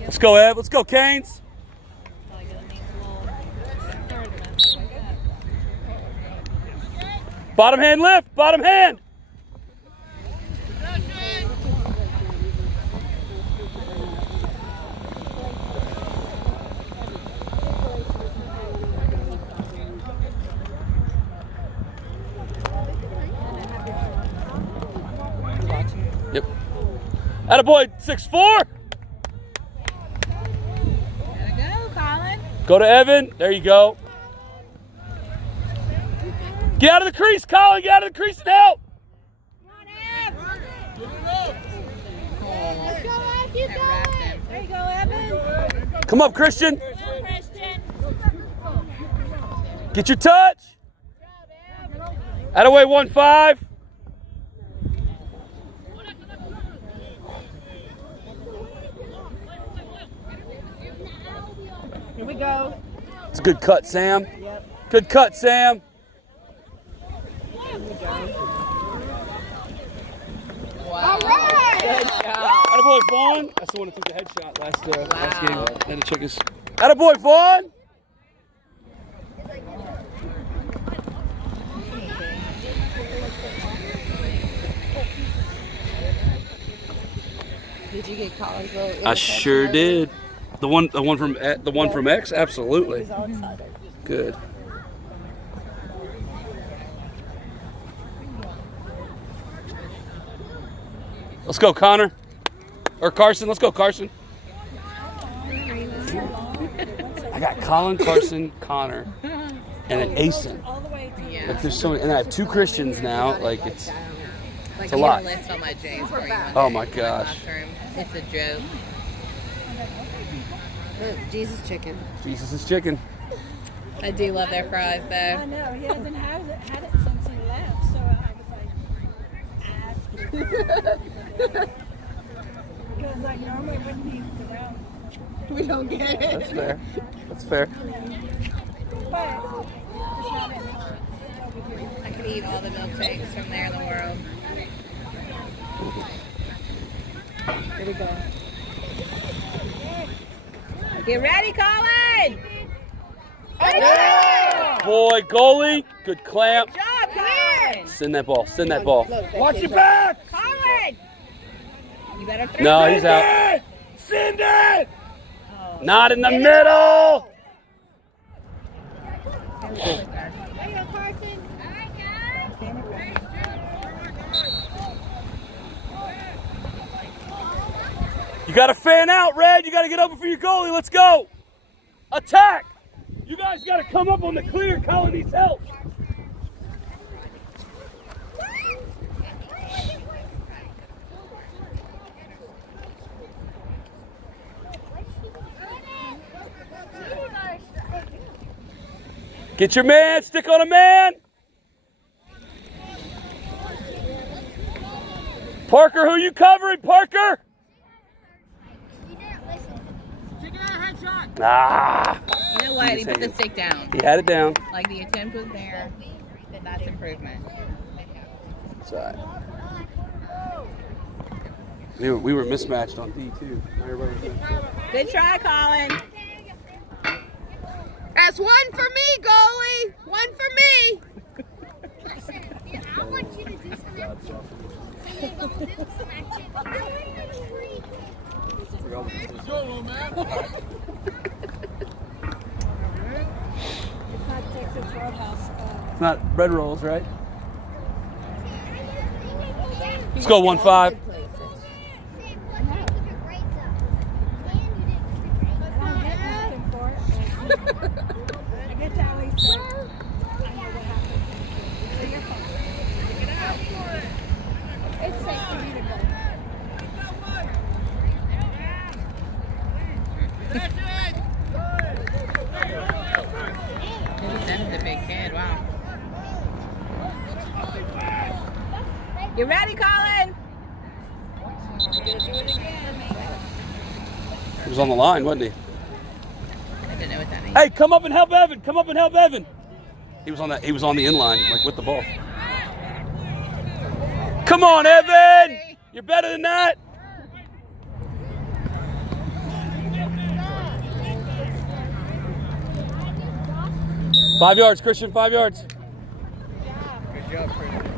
Let's go, Ev. Let's go, Canes. Bottom hand lift. Bottom hand. Yep. Attaboy, 6'4". Gotta go, Colin. Go to Evan. There you go. Get out of the crease, Colin. Get out of the crease and help. Come on, Ev. Let's go, Ev. Keep going. There you go, Evan. Come up, Christian. Go, Christian. Get your touch. Good job, Ev. Attaboy, 1-5. Here we go. It's a good cut, Sam. Yep. Good cut, Sam. Wow. Good job. Attaboy, Vaughn. That's the one that took the headshot last game. And the chickens. Attaboy, Vaughn. Did you get Colin's little? I sure did. The one from X, absolutely. He was all excited. Good. Let's go, Connor. Or Carson. Let's go, Carson. I got Colin, Carson, Connor, and an Asen. Like there's so many, and I have 2 Christians now. Like it's a lot. I list on my James for you. Oh my gosh. It's a joke. Jesus chicken. Jesus is chicken. I do love their fries I though. know, he hasn't had it since he left, so I was like, ask. Because like normally when he's around, We don't get it. That's fair. That's fair. but it's not anymore. I could eat all the milkshakes from there in the world. Here we go. Get ready, Colin! Boy, goalie, good clamp. Good job, Colin! Send that ball. Send that ball. Watch your back! Colin! You better throw No, it. he's out. Send it! Oh. Not in the middle. There you go, Carson. You got to fan out, Red. You got to get open for your goalie. Let's go. Attack. You guys got to come up on the clear. Colin needs help. Get your man. Stick on a man. Parker, who you covering, Parker? Ah. You know what? He put the stick down. He had it down. Like the attempt was there. That's improvement. It's all right. We were mismatched on D too. Good try, Colin. That's one for me, goalie. One for me. I want you to do some It's not Texas Roadhouse. It's not bread rolls, right? Let's go 1-5. I get to at least I know what happened. So you're fine. It's safe for me to go. That's a big kid. Wow. You ready, Colin? He was on the line, wasn't he? I didn't know what that means. Hey, come up and help Evan. Come up and help Evan. He was on that. He was on the in line, like with the ball. Come on, Evan. You're better than that. 5 yards, Christian, 5 yards. Good job, Christian.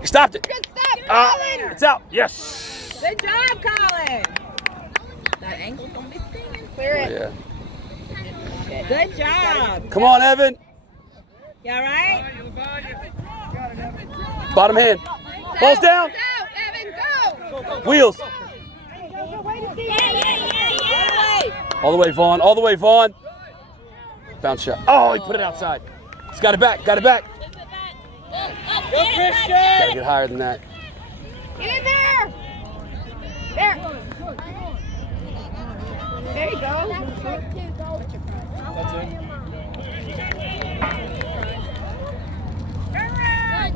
He stopped it. Good stop, Colin. It's out. Yes. Good job, Colin. That ankle's gonna be stinging. Clear it. Yeah. Good job. Come on, Evan. You all right? Bottom hand. Ball's down. It's out, Evan, go. Wheels. Yeah. All the way, Vaughn. All the way, Vaughn. Bounce shot. Oh, he put it outside. He's got it back. Got it back. Go, Christian! Gotta get higher than that. Get in there. There. There you go. That's it.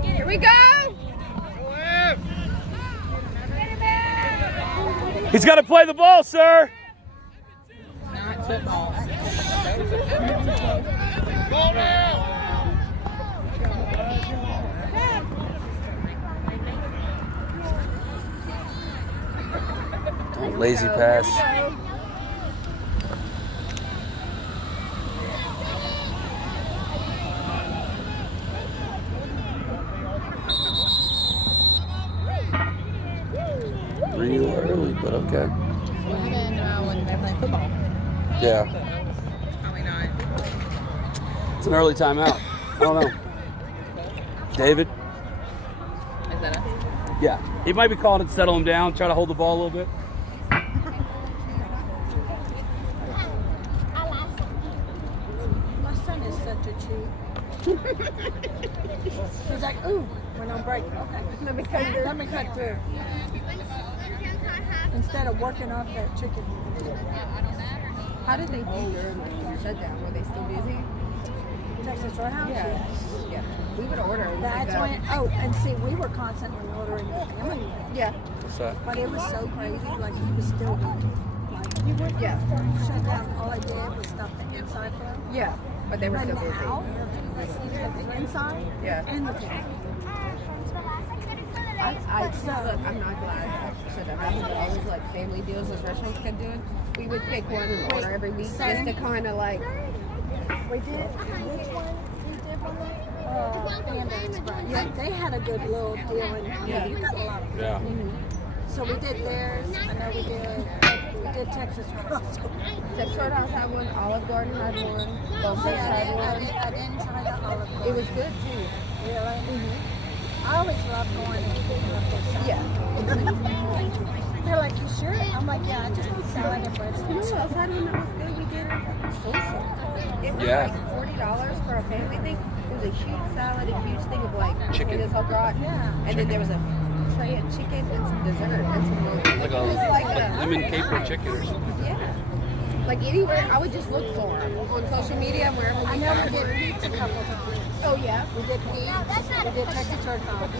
Here we go. He's got to play the ball, sir. Not football. Ball now! Don't lazy pass. Real early, but okay. When they're playing football. Yeah. Probably not. It's an early timeout. I don't know. David? Is that a? Yeah. He might be calling it to settle him down, try to hold the ball a little bit. My son is such a cheat. He's like, ooh, when I'm breaking. Okay, let me cut through. Let me cut through. Instead of working off that chicken. How did they do during the shutdown? Were they still busy? Texas Roadhouse? Yes. Yeah. We would order. That's when, oh, and see, we were constantly ordering the family meal. Yeah. What's that? But it was so crazy, like he was still working. Like, Yeah. shut down, all I did was stuff the inside for him. Yeah. But they were But still busy. now, he had the inside Yeah. and the pantry. Look, I'm not glad that should have happened. But always like family deals as restaurants kept doing. We would pick one and order every week just to kind of like. We did. Which one? We did one Panda Express. Yeah, they had a good little deal in Yeah. We got a lot of food. Yeah. So we did theirs. I know we did Texas Roadhouse. Texas Roadhouse had one. Olive Garden had one. Boston See, had I one. didn't try the Olive Garden. It was good too. Really? I always love going and picking up their salad. Yeah. They're like, you sure? I'm like, yeah, I just want salad and You know breadsticks. what else had one that was good? We did social. It was Yeah. like $40 for a family thing. It was a huge salad, a huge thing of like Chicken. potatoes all brought. Yeah. And then there was a tray of chicken and some dessert and some Like it was like a lemon caper chicken or something. yeah. Like anywhere, I would just look for them on social media and wherever I we know found we them. did pizza a couple times. Oh yeah. We did pizza. We did Texas Roadhouse.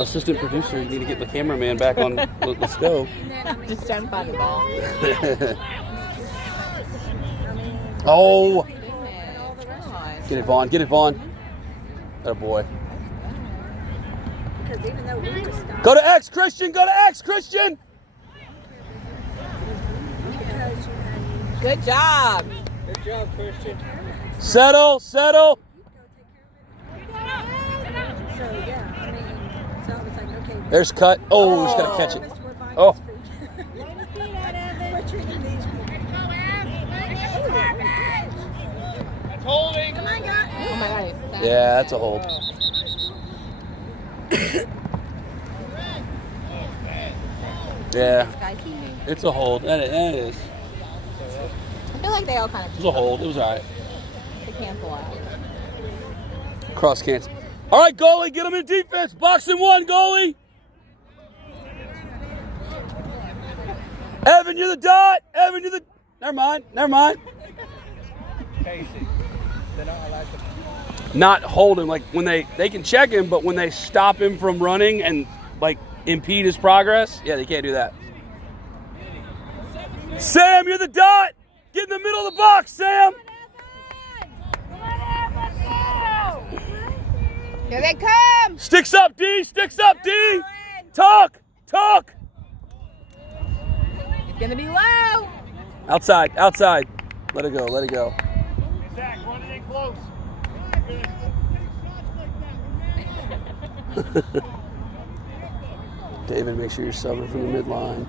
Assistant producer, you need to get the cameraman back on. Let's go. Just stand by the ball. Oh, Gosh. get it, Vaughn. Get it, Vaughn. Oh boy. Because even though we were stopped, Go to X, Christian. Go to X, Christian. because you had Good job. Good job, Christian. Settle, settle. so yeah, I mean, so it was like, okay. There's cut. Oh, he's got to catch it. We're buying Oh. this food. We're treating these people. That's holding. Oh my God. Yeah, that's a hold. Yeah, it's a hold. That is. I feel like they all kind It was a hold. It was all right. of cancel out. Cross cancel. All right, goalie, get him in defense. Box and one, goalie. Evan, you're the dot. Evan, you're the. Never mind. Never mind. Casey. They're not allowed to. Not hold him. Like when they can check him, but when they stop him from running and like impede his progress, yeah, they can't do that. Sam, you're the dot. Get in the middle of the box, Sam. Here they come. Sticks up, D. Sticks up, D. Talk. Talk. It's going to be low. Outside. Outside. Let it go. Let it go. Zach, run it in close. David, make sure you're subbing from the midline.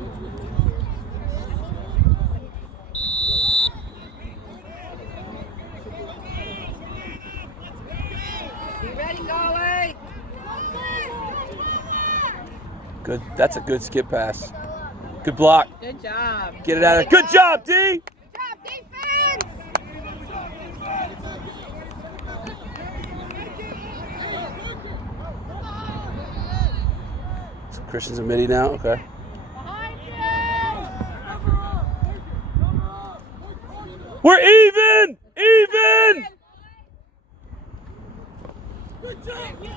Be ready, goalie. Good. That's a good skip pass. Good block. Good job. Get it out of there. Good job, D. Good job, defense. So Christian's a midi now. Okay. We're even. Even.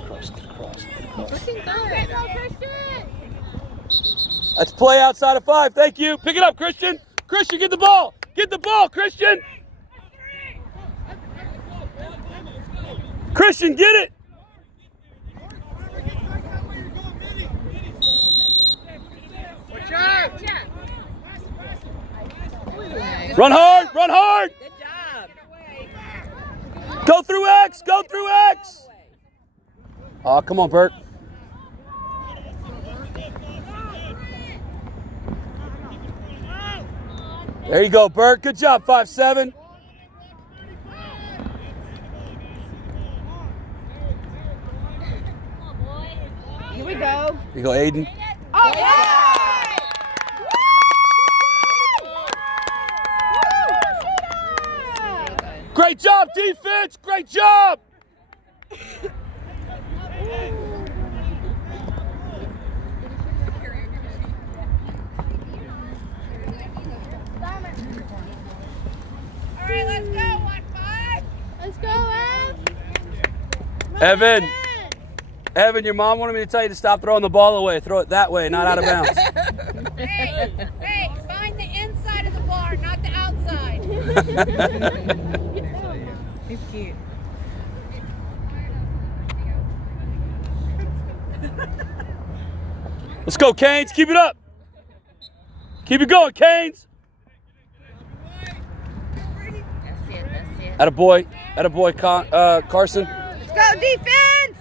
Cross, get across, get across. Looking good. That's play outside of 5. Thank you. Pick it up, Christian. Christian, get the ball. Get the ball, Christian. Christian, get it. Watch out! Run hard. Run hard. Good job. Go through X. Go through X. Oh, come on, Bert. There you go, Bert. Good job, 5-7. Here we go. You go, Aiden. Oh, yeah! Great job, defense. Great job. All right, let's go. 1-5. Let's go, Ev. Evan. Evan, your mom wanted me to tell you to stop throwing the ball away. Throw it that way, not out of bounds. Hey, find the inside of the bar, not the outside. He's cute. Let's go, Canes. Keep it up. Keep it going, Canes. Attaboy. Attaboy, Carson. Let's go, defense!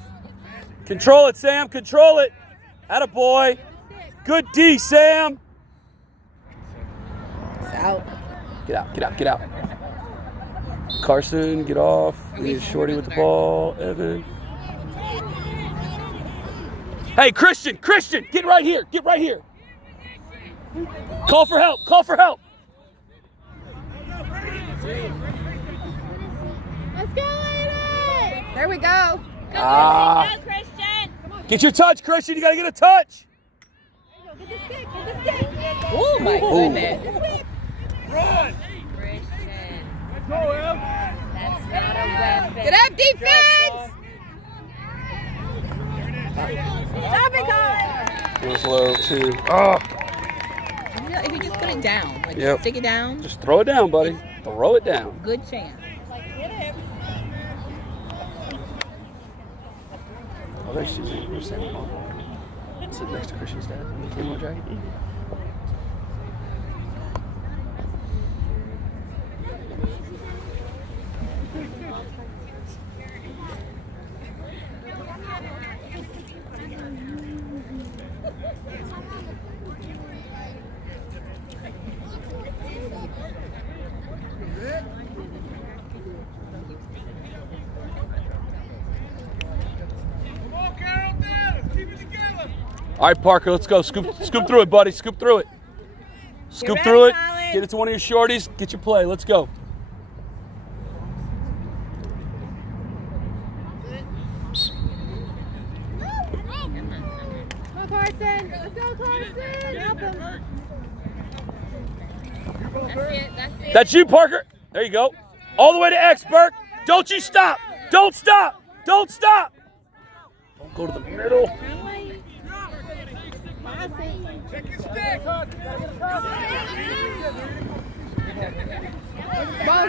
Control it, Sam. Control it. Attaboy. Good D, Sam. It's out. Get out, get out, get out. Carson, get off. We need Shorty with the ball. Evan. Hey, Christian, get right here. Get right here. Call for help. Call for help. Let's go, Aiden. There we go. Ah. Go, Christian. Get your touch, Christian. You got to get a touch. Get the stick. Get the stick. Oh, my goodness. Run! Christian. Let's go, Ev! That's not a weapon. Get up, defense! Stop it, Colin! It was low, too. Oh. If you just put it down, like Yep. stick it down, Just throw it down, buddy. Throw it down. good chance. Oh, there's Susie. Where's Sam? Sit next to Christian's dad in the camo jacket. Come on, Carrolton! Let's keep it together! All right, Parker, let's go. Scoop through it, buddy. Scoop through it. Scoop through it. Get it to one of your shorties. Get your play. Let's go. Come on, Carson. Let's go, Carson. Help him. That's you, Parker. There you go. All the way to X, Burke. Don't you stop. Don't stop. Don't stop. Don't go to the middle. Check your stick! Ball's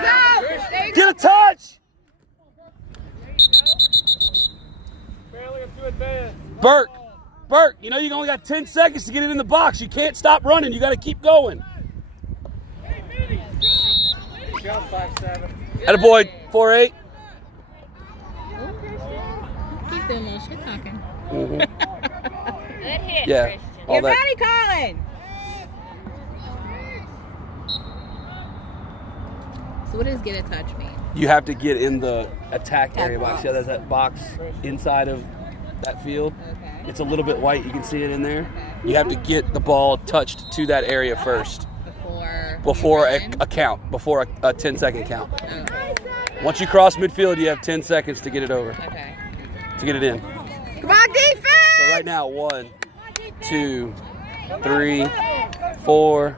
out! There you go. Get a touch. Burke, you know you only got 10 seconds to get it in the box. You can't stop running. You got to keep going. Attaboy, 4-8. Keep doing little shit talking. Mm-hmm. Good hit, Yeah. Christian. All Get that. ready, Colin. So what does get a touch mean? You have to get in the attack area box. Yeah, there's that box inside of that field. Okay. It's a little bit white. You can see it in there. You have to get the ball touched to that area first before a count, before a 10-second count. Okay. Once you cross midfield, you have 10 seconds to get it over, Okay. to get it in. Come on, defense! So right now, 1, 2, 3, 4,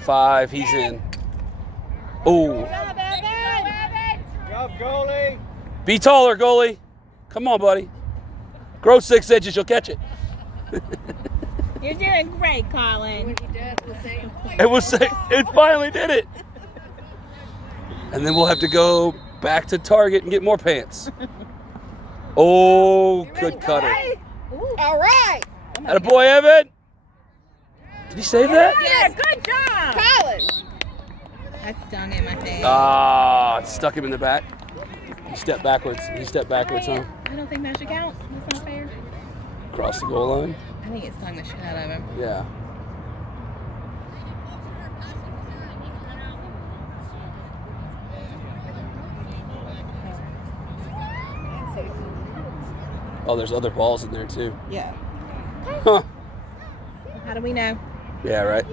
5. He's in. Oh. Good job, goalie. Be taller, goalie. Come on, buddy. Grow 6 inches. You'll catch it. You're doing great, Colin. When he does, we'll say, It finally did it. And then we'll have to go back to Target and get more pants. Oh, good cutter. all right. Attaboy, Evan. Did he save that? Yeah, good job. Colin. That stung in my face. Ah, it stuck him in the back. He stepped backwards. Huh? I don't think that should count. That's not fair. Cross the goal line. I think it stung the shit out of him. Yeah. Oh, there's other balls in there too. Yeah. Huh. How do we know? Yeah, right.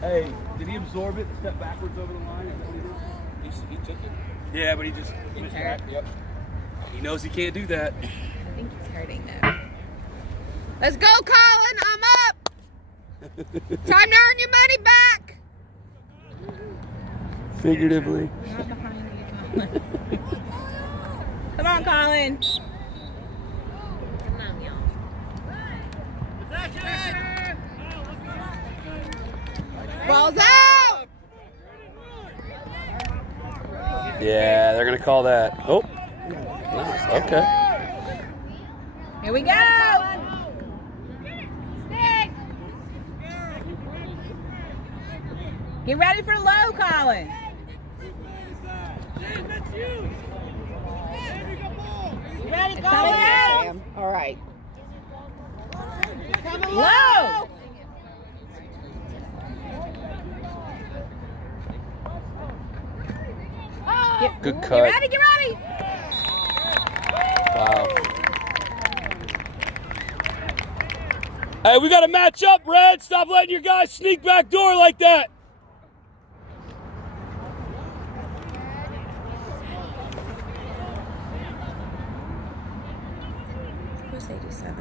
Hey, did he absorb it and step backwards over the line? Is that what he did? He took it. Yeah, but he just missed hurt. that. Yep. He knows he can't do that. I think it's hurting though. Let's go, Colin. I'm up. Time to earn your money back. Figuratively. Not behind you, Colin. Come on, Colin. Come on, y'all. Ball's out. Yeah, they're gonna call that. Oh, nice. Okay. Here we go. Get ready for low, Colin. You ready, It's coming out. All right. Low. Good cut. Get ready, get ready. Wow. Hey, we got to match up, Red. Stop letting your guys sneak back door like that. Who's 87?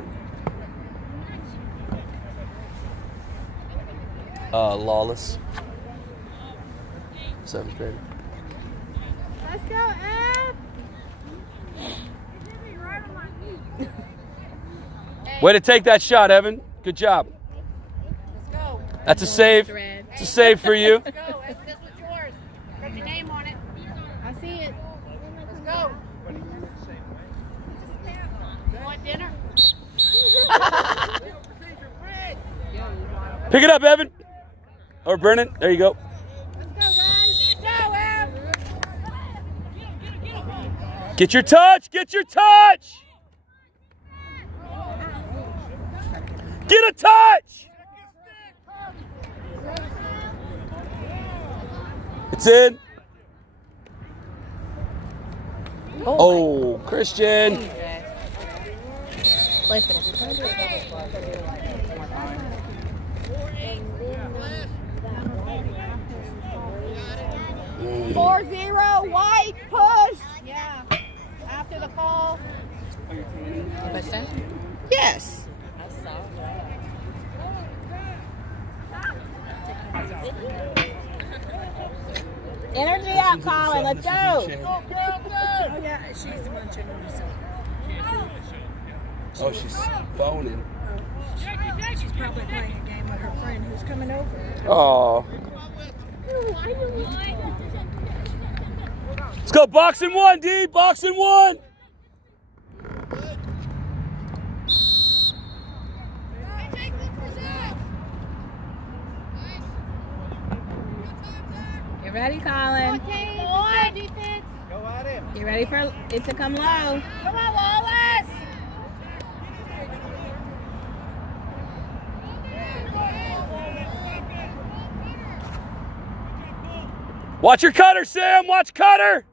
Lawless. 7th grader. Let's go, Ed. Way to take that shot, Evan. Good job. Let's go. That's a save. It's a save for you. Let's go. This was yours. Put your name on it. I see it. Let's go. You want dinner? Pick it up, Evan. Or Brennan. There you go. Let's go, guys. Go, Ed. Get your touch. Get your touch. Get a touch. It's in. Oh, Christian. Listen. 4-0, white, push. Yeah. After the call. You pushed it? Yes. Energy up, Colin. Let's go. Oh, yeah, she's the one checking herself. Oh, she's phoning. She's probably playing a game with her friend who's coming over. Oh. Let's go, box and one, D, box and one. You ready, Colin? Go defense. Go at him. You ready for it to come low? Come on, Wallace. Watch your cutter, Sam. Watch cutter.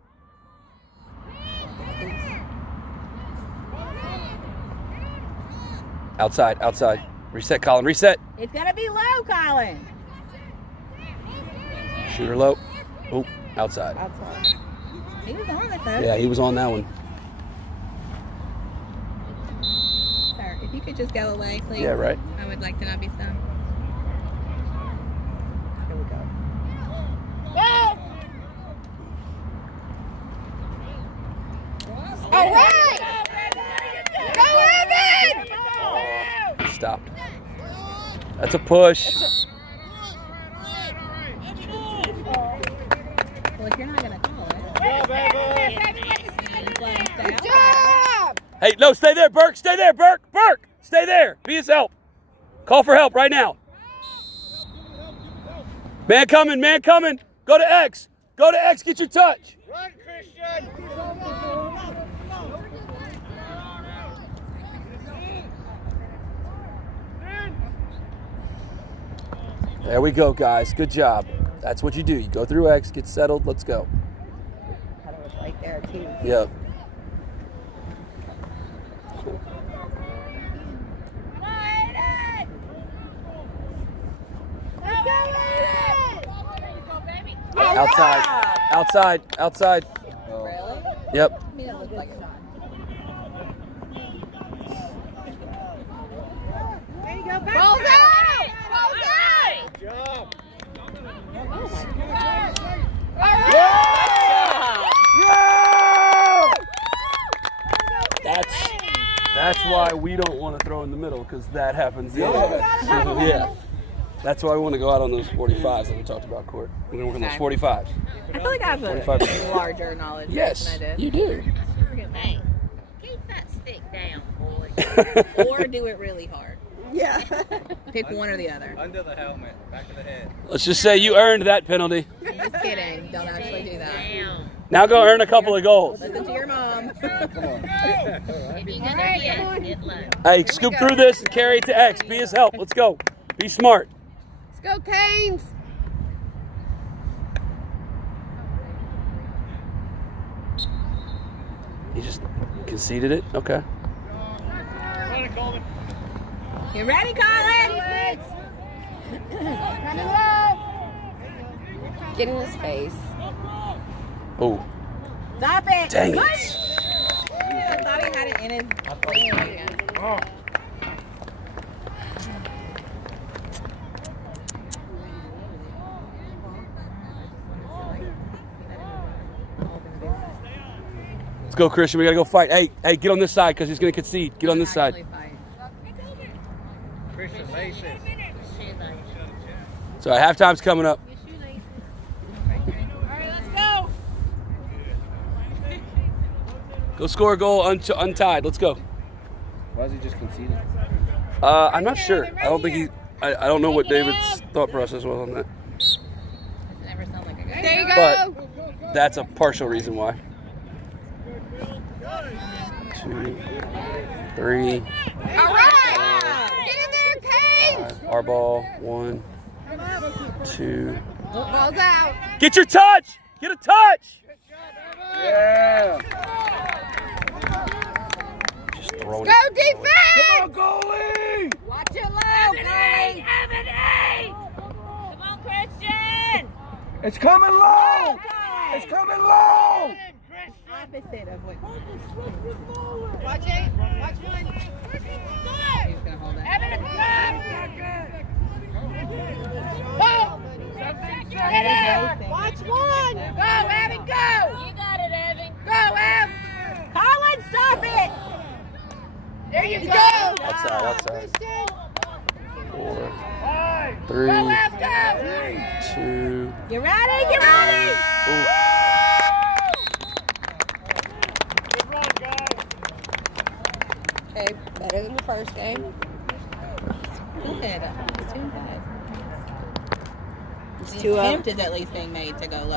Outside, outside. Reset, Colin. Reset. It's going to be low, Colin. Shooter low. Oh, outside. Outside. He was on it, though. Yeah, he was on that one. Sir, if you could just go away, please. Yeah, right. I would like to not be stung. Here we go. All right. Go, Evan. Stopped. That's a push. Well, if you're not going to call it. Go, baby. Good job. Hey, no, stay there, Burke. Stay there, Burke. Burke, stay there. Be his help. Call for help right now. Man coming, man coming. Go to X. Go to X, get your touch. Run, Christian. There we go, guys. Good job. That's what you do. You go through X, get settled. Let's go. Cutter was right there, too. Yep. Outside. Outside. Outside. Really? Yep. I mean, it looked like a shot. Balls out. Balls out. Good job. Yeah! That's why we don't want to throw in the middle, because that happens the other way. Yeah. That's why we want to go out on those 45s that we talked about, Court. We're going to work on those 45s. I feel like I have 45. a larger knowledge Yes, than I did. you do. Hey, keep that stick down, boy. Or do it really hard. Yeah. Pick one or the other. Under the helmet, back of the head. Let's just say you earned that penalty. I'm just kidding. Don't actually do that. Down. Now go earn a couple of goals. Listen to your mom. If you're gonna get low. Hey, scoop through this and carry it to X. Be his help. Let's go. Be smart. Let's go, Canes. He just conceded it. Okay. Run it, Coleman. You ready, Colin? Get in his face. Oh, Stop it. dang What? it. I thought he had it in his thing. Oh. Let's go, Christian. We got to go fight. Hey, get on this side because he's going to concede. Get on this side. Actually fight. Christian, laces. So halftime's coming up. Go score a goal untied. Let's go. Why is he just conceding? I'm not sure. I don't think I don't know what David's thought process was on that. Doesn't ever sound like a good There you go. But that's a partial reason why. 2, 3, All right. Get in there, Canes. 5. Our ball. 1, 2. Balls out. Get your touch. Get a touch. Yeah! Just throwing Go it. defense. Goalie! Watch it low, Canes. Come on, Christian! It's coming low! It's coming low! opposite of what Watch it. Watch one. he's going to hold it. Evan, go! Get it! Watch one. Go, Evan, go! You got it, Evan. Go, Ev! Colin, stop it! There you go! Outside. 4, 3, Go, Ev, go! 2. You ready? Get ready! Ooh. Okay, better than the first game. Good. It's The 2-0. attempt is at least being made to go low.